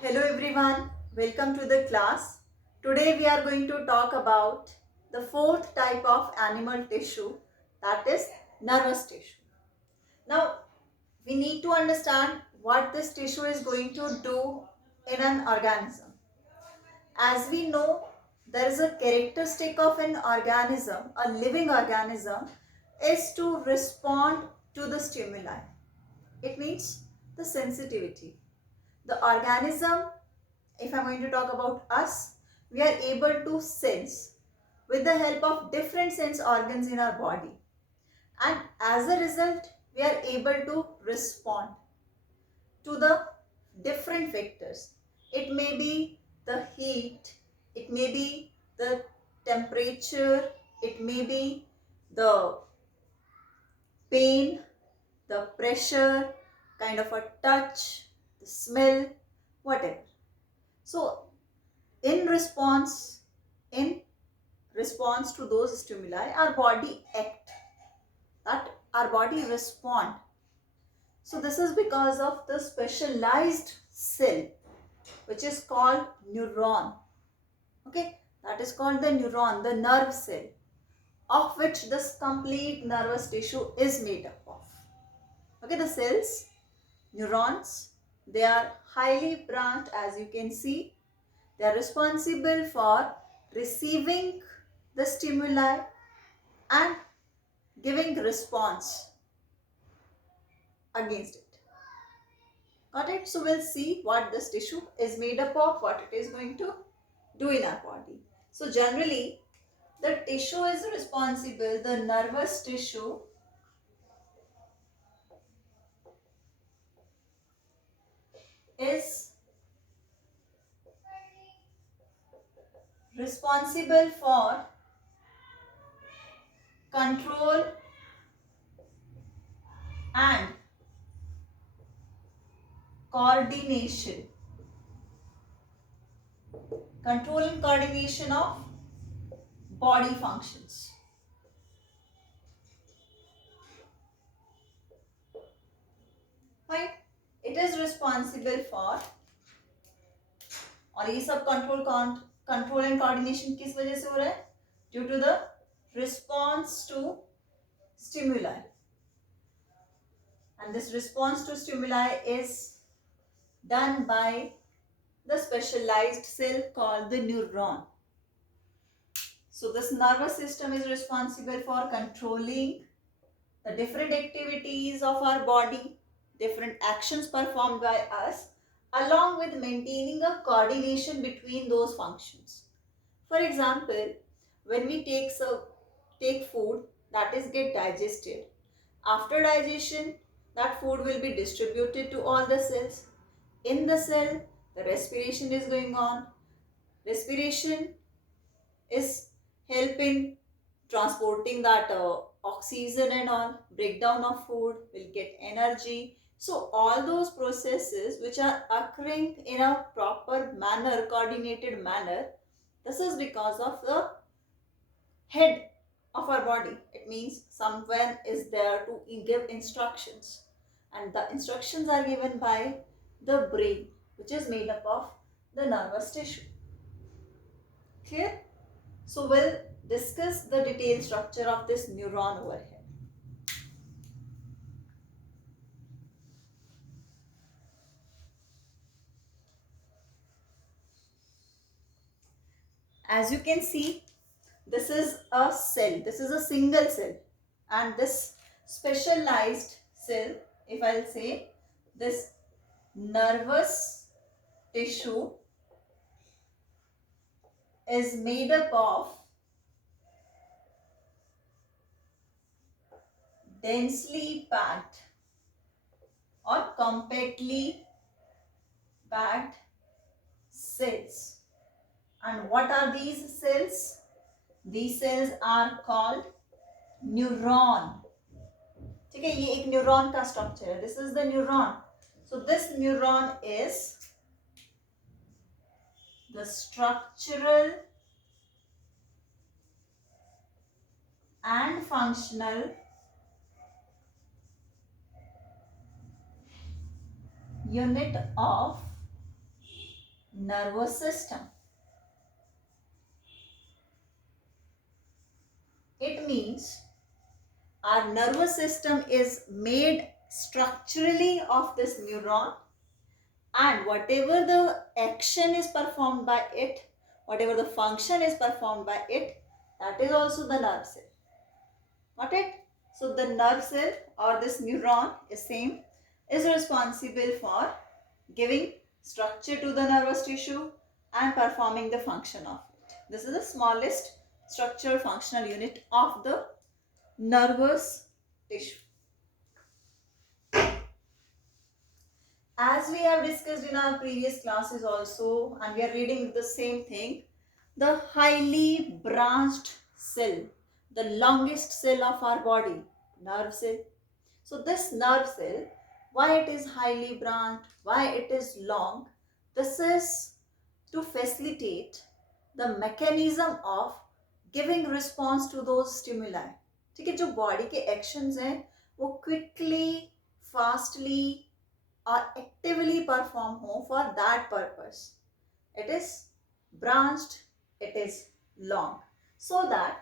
Hello everyone, welcome to the class. Today we are going to talk about the fourth type of animal tissue, that is nervous tissue. Now we need to understand what this tissue is going to do in an organism. As we know, there is a characteristic of an organism, a living organism, is to respond to the stimuli. It means the sensitivity. The organism, if I'm going to talk about us, we are able to sense with the help of different sense organs in our body. And as a result, we are able to respond to the different factors. It may be the heat, it may be the temperature, it may be the pain, the pressure, kind of a touch, the smell, whatever. So in response, in response to those stimuli, our body act, that our body respond. So this is because of the specialized cell which is called neuron. Okay, that is called the neuron, the nerve cell, of which this complete nervous tissue is made up of. Okay, the cells, neurons, they are highly branched, as you can see. They are responsible for receiving the stimuli and giving response against it. Got it? So we'll see what this tissue is made up of, what it is going to do in our body. So generally, the tissue is responsible, the nervous tissue is responsible for control and coordination. Control and coordination of body functions. Right? It is responsible for, और ये सब control and coordination किस वजह से हो रहा है? Due to the response to stimuli, and this response to stimuli is done by the specialized cell called the neuron. So this nervous system is responsible for controlling the different activities of our body, different actions performed by us, along with maintaining a coordination between those functions. For example, when we take food, that is get digested. After digestion, that food will be distributed to all the cells. In the cell, the respiration is going on. Respiration is helping transporting that oxygen and all. Breakdown of food will get energy. So all those processes which are occurring in a proper manner, coordinated manner, this is because of the head of our body. It means someone is there to give instructions, and the instructions are given by the brain, which is made up of the nervous tissue. Clear? So we'll discuss the detailed structure of this neuron over here. As you can see, this is a cell. This is a single cell, and this specialized cell, if I'll say, this nervous tissue is made up of densely packed or compactly packed cells. And what are these cells? These cells are called neuron. ठीक है, ये एक neuron का structure है. This is the neuron. So this neuron is the structural and functional unit of nervous system. It means our nervous system is made structurally of this neuron, and whatever the action is performed by it, whatever the function is performed by it, that is also the nerve cell. Got it? So the nerve cell or this neuron is same, is responsible for giving structure to the nervous tissue and performing the function of it. This is the smallest structural functional unit of the nervous tissue. As we have discussed in our previous classes also, and we are reading the same thing, the highly branched cell, the longest cell of our body, nerve cell. So this nerve cell, why it is highly branched, why it is long, this is to facilitate the mechanism of giving response to those stimuli. ठीक है, जो body के actions हैं वो quickly, fastly or actively perform हो for that purpose. It is branched, it is long, so that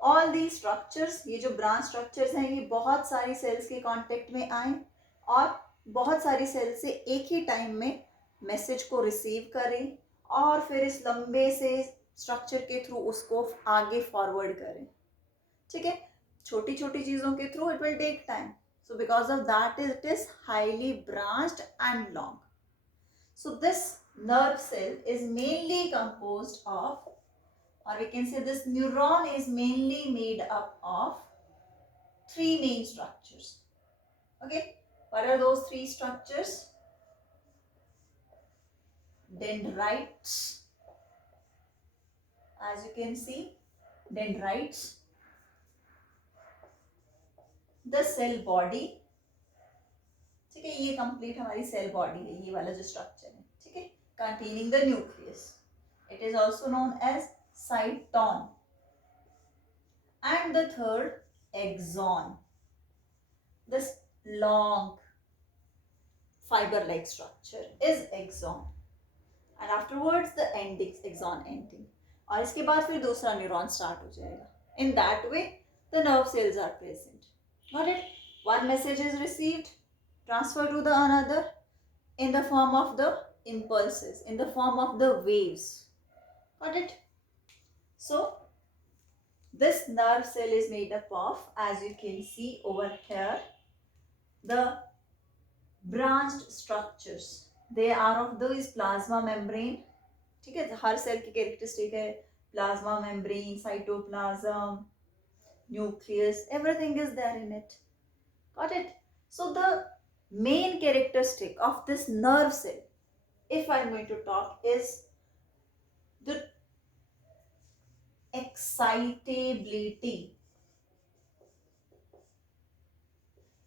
all these structures, ये जो branch structures हैं, ये बहुत सारी cells के contact में आए और बहुत सारी cells से एक ही time में message को receive करें और फिर इस लंबे से structure के through उसको आगे forward करें. ठीक है, छोटी छोटी चीज़ों के through it will take time. So because of that, it is highly branched and long. So this nerve cell is mainly composed of, or we can say this neuron is mainly made up of three main structures. Okay, what are those three structures? Dendrites. As you can see, dendrites. The cell body. ठीक है, ये complete हमारी cell body है, ये वाला जो structure है. ठीक है, containing the nucleus. It is also known as cytosol. And the third, axon. This long fiber-like structure is axon. And afterwards the ending, axon ending. और इसके बाद फिर दूसरा न्यूरॉन स्टार्ट हो जाएगा. In that way, the nerve cells are present. Got it? One message is received, transferred to the another in the form of the impulses, in the form of the waves. Got it? So this nerve cell is made up of, as you can see over here, the branched structures. They are of this plasma membrane. ठीक है, हर cell की characteristic है, plasma membrane, cytoplasm, nucleus, everything is there in it. Got it? So the main characteristic of this nerve cell, if I'm going to talk, is the excitability.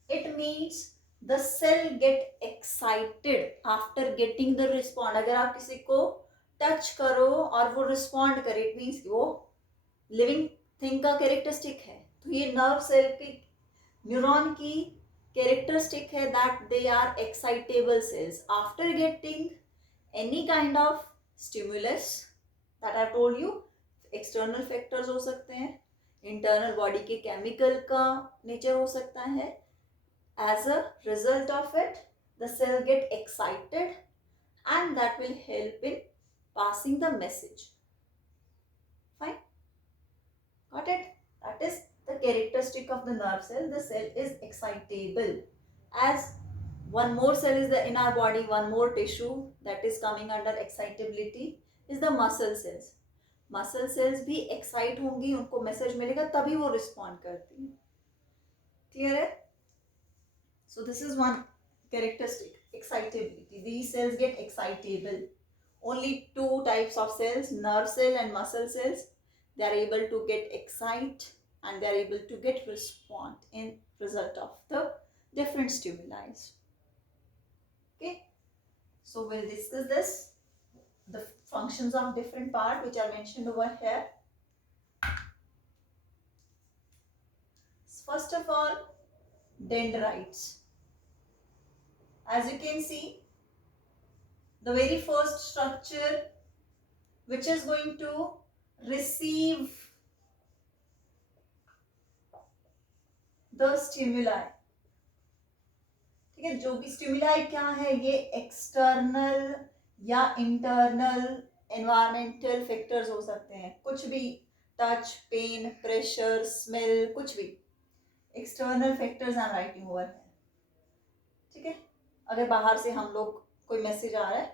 It means the cell get excited after getting the response. अगर आप किसी को touch करो और वो respond करे, it means वो living thing का कैरेक्टरिस्टिक है. तो ये नर्व सेल की, न्यूरॉन की कैरेक्टरिस्टिक है that they are excitable cells after getting any kind of stimulus that I told you. External factors हो सकते हैं, इंटरनल बॉडी के केमिकल का नेचर हो सकता है. As a result of it the cell get excited and that will help in passing the message. Fine? Got it? That is the characteristic of the nerve cell. The cell is excitable. As one more cell is there in our body, one more tissue that is coming under excitability is the muscle cells. Muscle cells भी excite होंगी, उनको message मिलेगा तभी वो respond करती हैं. Clear है? So this is one characteristic. Excitability. These cells get excitable. Only two types of cells, nerve cell and muscle cells, they are able to get excite and they are able to get respond in result of the different stimuli. Okay, so we'll discuss this, the functions of different part which are mentioned over here. First of all, dendrites. As you can see, the very first structure which is going to receive the stimuli. ठीक है, जो भी stimuli क्या है, ये external या internal environmental factors हो सकते हैं, कुछ भी, टच, पेन, प्रेशर, स्मेल, कुछ भी external factors I am writing over है. ठीक है, अगर बाहर से हम लोग कोई मैसेज आ रहा है,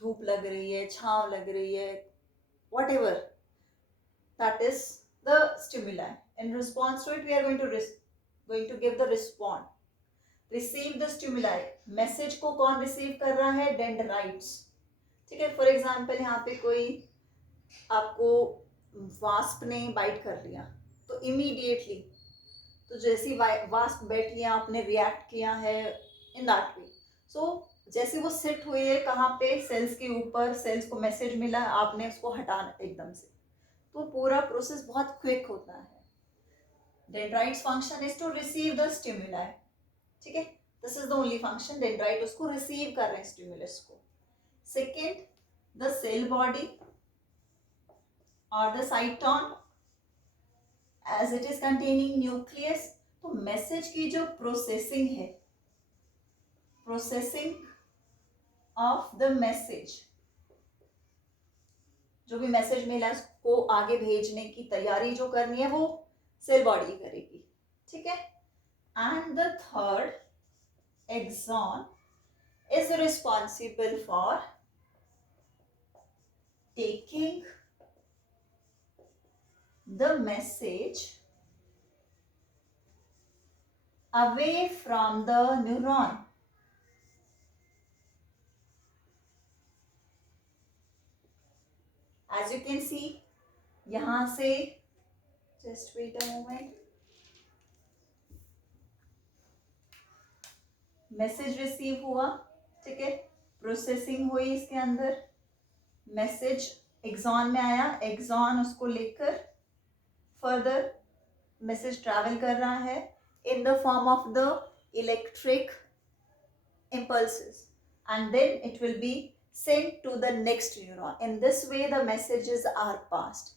धूप लग रही है, छांव लग रही है, whatever, that is the stimuli. In response to it, we are going to give the response. Receive the stimuli. Message को कौन रिसीव कर रहा है? डेंड्राइट्स. ठीक है, फॉर एग्जाम्पल यहाँ पे कोई आपको वास्प ने बाइट कर लिया, तो इमीडिएटली, तो जैसी वास्प बैठ लिया, आपने रिएक्ट किया है इन दैट वे. सो जैसे वो सेट हुई है कहाँ पे? सेल्स के ऊपर. सेल्स को मैसेज मिला, आपने उसको हटाना एकदम से, तो पूरा प्रोसेस बहुत क्विक होता है. Dendrites function is to receive the stimuli. ठीक है, this is the only function. Dendrite उसको रिसीव कर रहे हैं स्टिमुलस को. सेकेंड, द सेल बॉडी और the cyton as it is containing nucleus. तो मैसेज की जो प्रोसेसिंग है, प्रोसेसिंग ऑफ द मैसेज, जो भी मैसेज मिला है उसको आगे भेजने की तैयारी जो करनी है वो सेल बॉडी करेगी. ठीक है, and the third, axon is responsible for taking the message away from the neuron. As you can see, यहाँ से, just wait a moment, message receive हुआ. ठीक है, प्रोसेसिंग हुई, इसके अंदर मैसेज एक्सॉन में आया, एक्सॉन उसको लेकर फर्दर मैसेज ट्रैवल कर रहा है in the form of the electric impulses, and then it will be sent to the next neuron. In this way the messages are passed.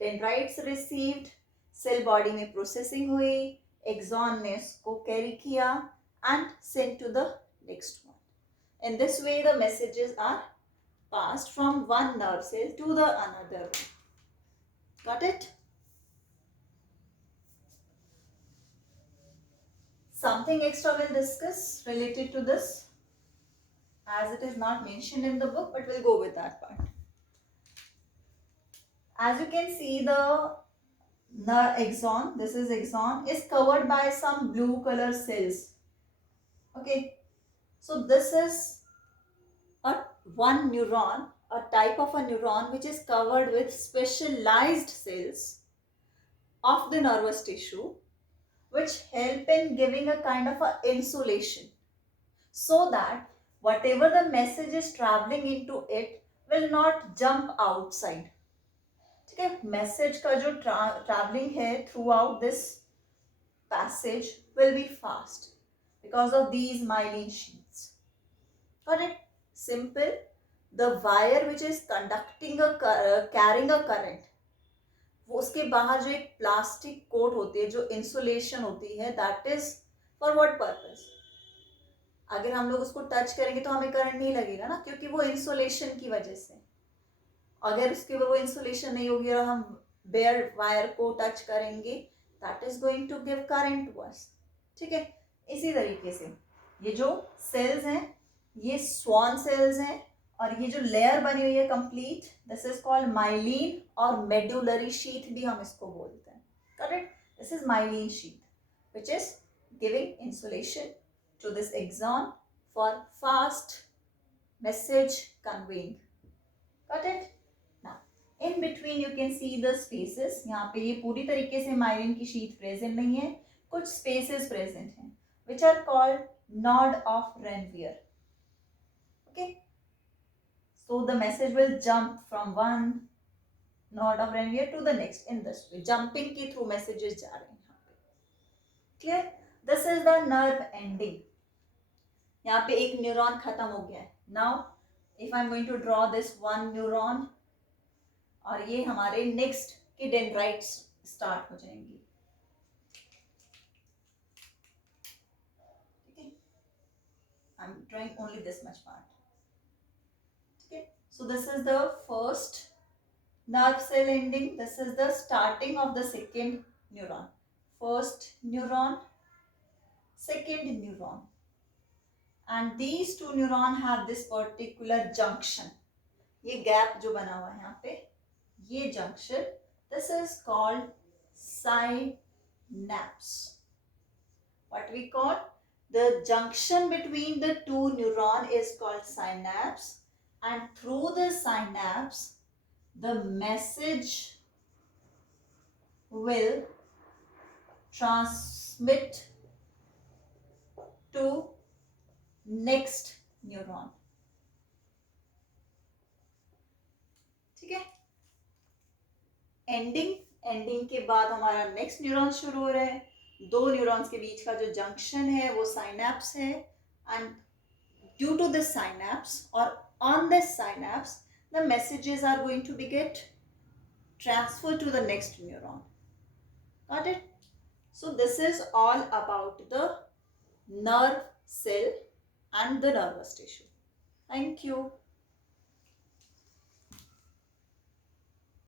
Dendrites received, cell body में processing हुई, axon ने उसको carry किया and sent to the next one. In this way the messages are passed from one nerve cell to the another one. Got it? Something extra we'll discuss related to this, as it is not mentioned in the book, but we'll go with that part. As you can see, the axon, this is axon, is covered by some blue color cells. Okay, so this is one neuron, a type of a neuron which is covered with specialized cells of the nervous tissue, which help in giving a kind of a insulation, so that whatever the message is traveling into it will not jump outside. ठीक है, message का जो traveling है throughout this passage will be fast because of these myelin sheaths. Got it? Simple. The wire which is conducting carrying a current, वो उसके बाहर जो एक प्लास्टिक कोट होती है, जो इंसुलेशन होती है, that is for what purpose? अगर हम लोग उसको टच करेंगे तो हमें करंट नहीं लगेगा ना, क्योंकि वो इंसुलेशन की वजह से. अगर उसके ऊपर वो इंसुलेशन नहीं होगी और हम बेयर वायर को टच करेंगे, that is going to give current to us. ठीक है, इसी तरीके से ये जो सेल्स हैं, ये स्वान सेल्स हैं, और ये जो लेयर बनी हुई है complete, this is called myelin, और मेडुलरी शीथ भी हम इसको बोलते हैं. Correct? This is myelin sheath which is giving insulation to this axon for fast message conveying. Got it? Now in between you can see the spaces. यहाँ पे ये पूरी तरीके से माइलिन की शीथ प्रेजेंट नहीं है, कुछ स्पेसेस प्रेजेंट हैं which are called node of Ranvier. Okay, so the message will jump from one node of Ranvier to the next in this way. Jumping के through messages जा रहे हैं यहाँ पे. Clear? This is the nerve ending. यहाँ पे एक neuron खत्म हो गया है. Now if I am going to draw this one neuron, और ये हमारे नेक्स्ट के डेंड्राइट्स स्टार्ट हो जाएंगी. ठीक है, I am drawing only this much part. ठीक है, so this is the first nerve cell ending. This is the starting of the second neuron. First neuron, second neuron, and these two neuron have this particular junction. ये gap जो बना हुआ है यहाँ पे, ये junction, this is called synapse. What we call the junction between the two neuron is called synapse, and through the synapse the message will transmit to next neuron. ठीक है, एंडिंग के बाद हमारा नेक्स्ट न्यूरॉन शुरू हो रहा है. दो न्यूरॉन्स के बीच का जो जंक्शन है वो साइनैप्स है, and due to this synapse और on this synapse the messages are going to be get transferred to the next neuron. Got it? So this is all about the nerve cell and the nervous tissue. Thank you.